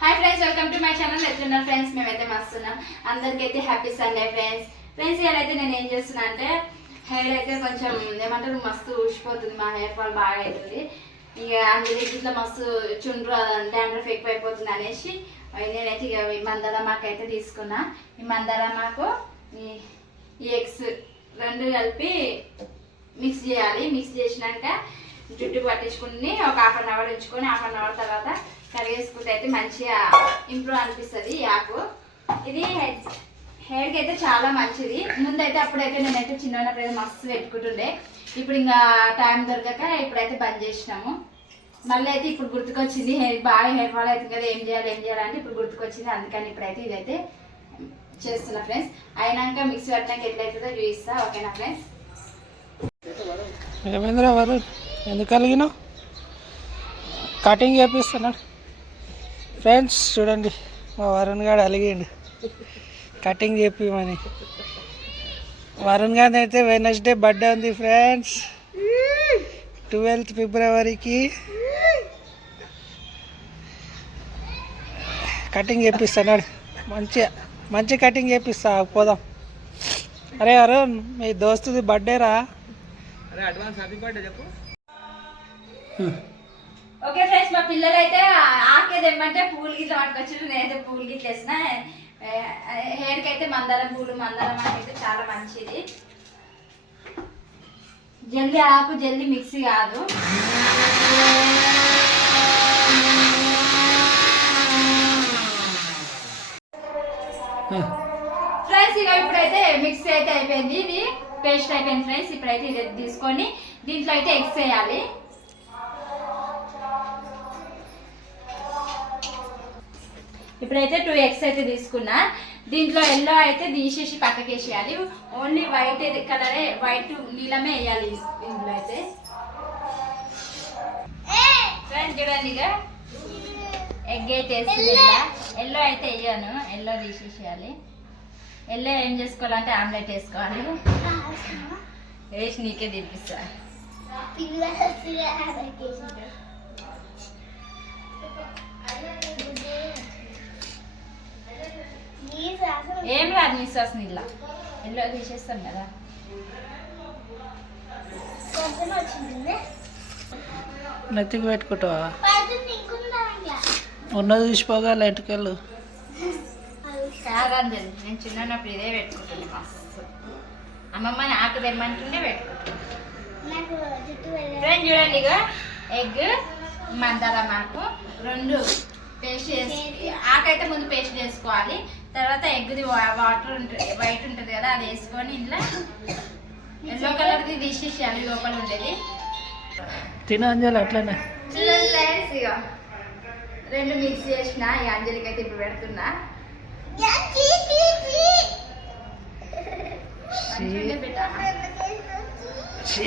Hi friends welcome to my channel ఎట్లున్నారు friends మేమైతే మస్తున్నాం అందరికైతే హ్యాపీ సండే ఫ్రెండ్స్ ఫ్రెండ్స్ ఇవాళ అయితే నేను ఏం చేస్తున్నా అంటే హెయిర్ అయితే కొంచెం ఏమంటారు మస్తు ఊసిపోతుంది మా హెయిర్ ఫాల్ బాగా అవుతుంది. ఇక అందులో ఇట్లా మస్తు చుండ్రు డాండ్రఫ్ ఎక్కువ అయిపోతుంది అనేసి నేనైతే ఇక ఈ మందార మాకు అయితే తీసుకున్నా. ఈ మందార మాకు ఈ ఈ ఎగ్స్ రెండు కలిపి మిక్స్ చేయాలి. మిక్స్ చేసినాక జుట్టు పట్టించుకుని ఒక హాఫ్ అన్ అవర్ ఉంచుకొని హాఫ్ అన్ అవర్ తర్వాత కరిగేసుకుంటే అయితే మంచిగా ఇంప్రూవ్ అనిపిస్తుంది ఈ ఆకు. ఇది హెడ్ హెయిర్కి అయితే చాలా మంచిది. ముందైతే అప్పుడైతే నేనైతే చిన్న ఉన్నప్పుడు మస్తు పెట్టుకుంటుండే. ఇప్పుడు ఇంకా టైం దొరకక ఇప్పుడైతే బంద్ చేసినాము. మళ్ళీ అయితే ఇప్పుడు గుర్తుకొచ్చింది హెయిర్ బాగా హెయిర్ ఫాల్ అవుతుంది కదా ఏం చేయాలి ఏం చేయాలంటే ఇప్పుడు గుర్తుకొచ్చింది. అందుకని ఇప్పుడైతే ఇదైతే చేస్తున్నా ఫ్రెండ్స్. అయినాక మిక్సీ పట్టినాక ఎట్లయితుందో చూపిస్తా. ఓకేనా ఫ్రెండ్స్? ఏమైందిరా వరుణ్? ఎందుకు కలిగినావు కటింగ్ చేపిస్తున్నాడు. ఫ్రెండ్స్ చూడండి మా వరుణ్ గారు అలిగిండు. కటింగ్ చేపిమని. వరుణ్ గారి అయితే వెనస్డే బర్త్డే ఉంది ఫ్రెండ్స్. ట్వెల్త్ ఫిబ్రవరికి కటింగ్ చేపిస్తున్నాడు. మంచిగా మంచి కటింగ్ చేపిస్తా పోదాం. అరే అరుణ్ మీ దోస్తుది బర్త్డే రా. ఓకే ఫ్రెండ్స్ మా పిల్లలు అయితే ఆకే తెమ్మంటే పూలు గిట్ల పట్టుకొచ్చారు నేనైతే పూలు గిట్ల వేసిన. హెయిర్కి అయితే మందారం పూలు మందారం అయితే చాలా మంచిది. జల్దీ ఆకు జల్దీ మిక్సీ కాదు. ఫ్రెండ్స్ ఇక ఇప్పుడైతే మిక్సీ అయితే అయిపోయింది. ఇది పేస్ట్ అయిపోయింది ఫ్రెండ్స్. ఇప్పుడైతే ఇది తీసుకొని దీంట్లో అయితే ఎగ్స్ వేయాలి. ఇప్పుడైతే టూ ఎగ్స్ అయితే తీసుకున్నా. దీంట్లో ఎల్లో అయితే తీసేసి పక్కకి వేసేయాలి. ఓన్లీ వైట్ కలరే వైట్ నీలమే వేయాలి దీంట్లో అయితే. చూడండి ఇక. ఎగ్ అయితే ఎల్లో అయితే వేయను. ఎల్లో తీసేసేయాలి. ఎల్లో ఏం చేసుకోవాలంటే ఆమ్లెట్ వేసుకోవాలి. వేసి నీకే తినిపిస్తా. ఏం రాదు నీ సాస్ ఇలా ఎల్లో తీసేస్తాం కదా నెత్తికి పెట్టుకుంటావా? ఉన్నది తీసిపోగా లైట్కెళ్ళు కాదంజలి నేను చిన్నప్పుడు ఇదే పెట్టుకుంటుంది మస్తు. అమ్మమ్మ నాకు తెమ్మంటుండే పెట్టుకుంటుంది చూడండి ఇక ఎగ్ మందార మాకు రెండు పేస్ట్ చేసి ఆకైతే ముందు పేస్ట్ చేసుకోవాలి. తర్వాత ఎగ్ది వాటర్ ఉంటుంది వైట్ ఉంటుంది కదా అది వేసుకొని ఇంట్లో ఎల్లో కలర్ది తీసేసేయాలి లోపల ఉండేది. తిన అంజలి అట్లనే. ఇక రెండు మిక్స్ చేసిన ఈ అంజలికి అయితే ఇప్పుడు పెడుతున్నా.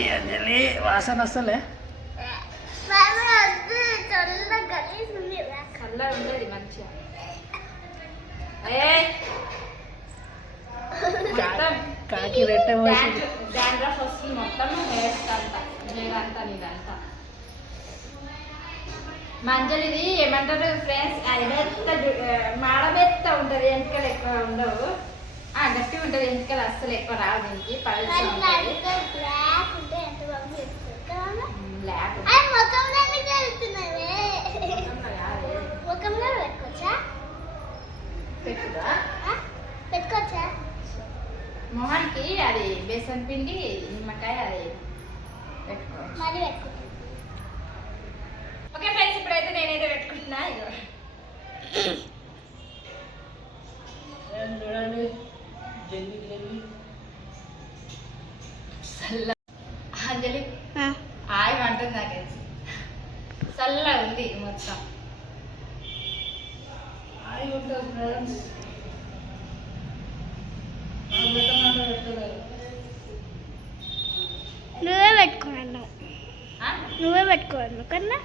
అంజలి వాసన వస్తలే. కల్లా ఉండేది మంచిగా. కాకి రెట్ట మోసింది. డాండ్రఫ్ వస్తుంది మొత్తం హెయిర్స్ అంతా హెయిర్ అంతా నీదంతా. మంజలు ఇది ఏమంటారు ఫ్రెండ్స్ అది మెత్త జు- ఆ, మాడ మెత్త ఉంటుంది ఎంటికలు ఎక్కువ ఉండవు. ఆ, గట్టిగా ఉంటుంది ఎంటికలు అస్సలు ఎక్కువ రావు దీనికి బ్లాక్ పెట్టుదా? పెట్టుకోవచ్చా? మొహానికి అది బేసన్ పిండి నిమ్మకాయ అది పెట్టుకోవచ్చు మరి ఓకే ఫ్రెండ్స్ ఇప్పుడైతే నేనైతే పెట్టుకుంటున్నా చూడండి? జల్లి జల్లి. చల్ల అంజలి. ఆయి అంటుంది నాకైతే చల్లగా ఉంది మొత్తం. పెట్టలేదు. నువ్వే పెట్టుకున్నాను ఆ? నువ్వే పెట్టుకోవాలి కన్నా?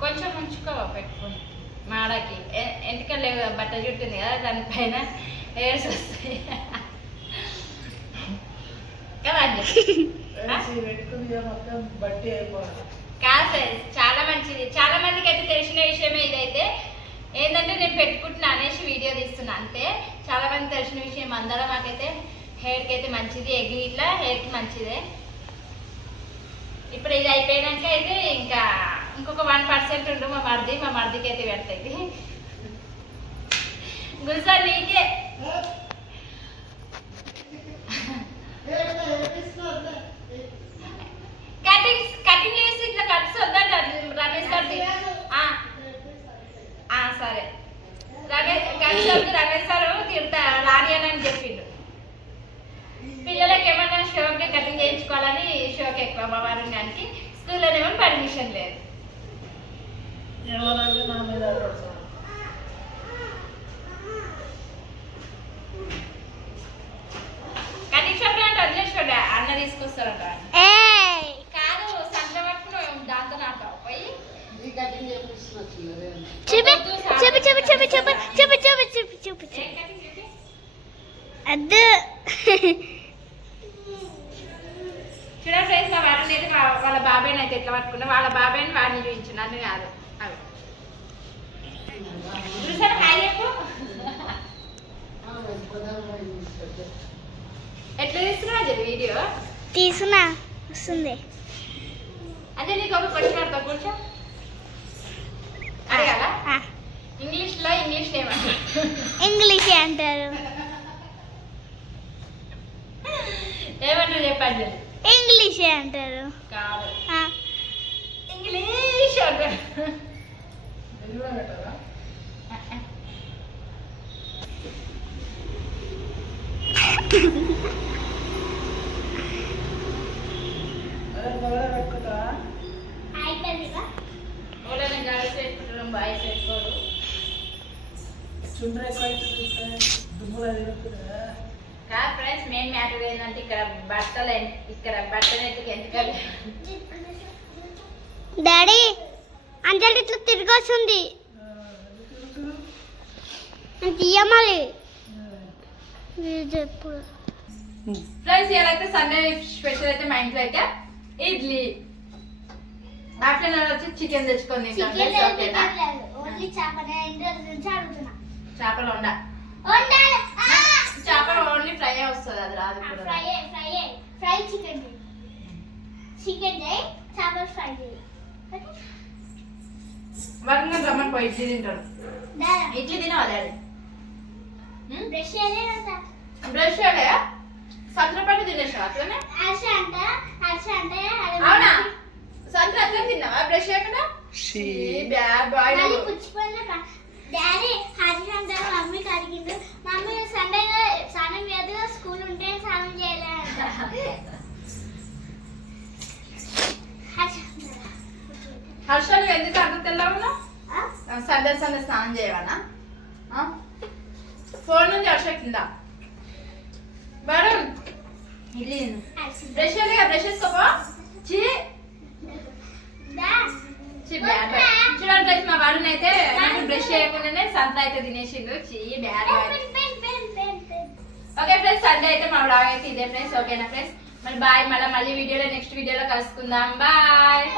కొంచెం ఉంచుకో పెట్టుకుని మాడకి ఎ- ఎంటికలు లేవు, బట్ట చుట్టుంది కదా దానిపైన హెయిర్స్ వస్తాయి. కదా అంజలి ఆ? ఫ్రెండ్స్ ఈ పెట్టుకుని ఇక మొత్తం బట్టి అయిపోవాలి. కాదు చాలా మంచిది. చాలా మందికి అయితే తెలిసిన విషయమే ఇదైతే ఏంటంటే నేను పెట్టుకుంటున్నా అనేసి వీడియో తీస్తున్నా అంతే. చాలా మంది తెలిసిన విషయం అందరం మాకైతే హెయిర్కి అయితే మంచిది ఎగ్ ఇట్లా హెయిర్కి మంచిదే. ఇప్పుడు ఇది అయిపోయాక అయితే ఇంకా ఇంకొక వన్ పర్సెంట్ ఉండు మా మరిది మా మరిదికి అయితే పెడతాయి గుల్సా నీకే. కటింగ్ కటింగ్ చేసి ఇట్లా కట్స్ రమేష్ సార్ తిడతా అని చెప్పిండు. పిల్లలకి ఏమన్నా షోకి కటింగ్ చేయించుకోవాలని షోకి ఎక్కువ అమ్మవారు దానికి స్కూల్లోనేమో పర్మిషన్ లేదు. అన్న తీసుకొస్తారంట. కాదు సంత పట్టుకుని దాంతో నాతో పోయి. చెప్పు చెప్పు చెప్పు చెప్పు చెప్పు అద్దు చూడండి ఫ్రెండ్స్ మా వారిని అయితే వాళ్ళ బాబాయ్ని అయితే ఎట్లా పట్టుకున్నా వాళ్ళ బాబాయ్ని వాడిని చూపించు నన్ను కాదు. అవి. చూసారా హాయ్ ఎట్లా తీస్తున్నావు చెప్పి వీడియో? తీసుకున్నా వస్తుంది. అంటే నీకు ఒక క్వశ్చన్ అడతా కూర్చో. అడగాల? ఇంగ్లీష్లో ఇంగ్లీష్ ఏమంటారు ఇంగ్లీష్ అంటారు ఏమంటారు చెప్పండి ఇంగ్లీష్ అంటారు కాదు ఆ, ఇంగ్లీష్ అంటారు ఇది కూడా పెట్టాలా? అదే నువ్వే పెట్టుకుంటావా? అయిపోయిందిగా ఓలని గర్ల్స్ పెట్టుకుంటారు బాయ్స్ పెట్టుకోరు చుండ్రు ఎక్కువ అవుతుంది ఇక్కడ. దుమ్ములు అది పెట్టుకుందా? కాదు ఫ్రెండ్స్ మెయిన్ మ్యాటర్ ఏంటంటే ఇక్కడ బట్టలు ఇక్కడ బట్టలు ఎందుకు డాడీ అంజలి ఇట్లా తిరిగి వస్తుంది తీయమలి ఫ్రెండ్స్ ఇలా సండే స్పెషల్ అయితే మా ఇంట్లో అయితే ఇడ్లీ. ఆఫ్టర్నూన్ వచ్చి చికెన్ తెచ్చుకొని చేపలు. వండ. చేపలు ఓన్లీ ఫ్రై వస్తుంది అది రాదు fry fry fry chicken chicken చేపలు ఫ్రై వరంగల్ రమ్మని పోయి ఇడ్లీ తింటాడు. ఇడ్లీ తినవాలి బ్రష్ బ్రష్ చేయలే సంత్ర పట్టు తినేసావు అట్లనే? హర్ష అంట హర్ష అంటే అవునా? సంత్ర అట్లా తిన్నావా? బ్రష్ చేయకుండా? డాడీ హర్ష అంటే మమ్మీకి అడిగిండు మమ్మీ సండే స్నానం చేయదు స్కూల్ ఉంటే స్నానం చేయలే అంట. హర్ష అంటారా? హర్ష నువ్వు ఎందుకు అంత తెల్లవునా ఆ? సండే సండే స్నానం చేయవనా? ఫోన్ నుంచి హర్ష కింద. హర్ష. బ్రష్ చేయలేగా బ్రష్ చేసుకోపో. చీ చూడండి మా వరుణ్ అయితే బ్రష్ చేయకుండానే సంత అయితే తినేసిండు. చీ బ్యాడ్. ఓకే ఫ్రెండ్స్ సండే అయితే మా బ్లాగ్ అయితే ఇదే ఫ్రెండ్స్ ఓకేనా ఫ్రెండ్స్? మరి బాయ్ మళ్ళీ మళ్ళీ వీడియోలో నెక్స్ట్ వీడియోలో కలుసుకుందాం. బాయ్.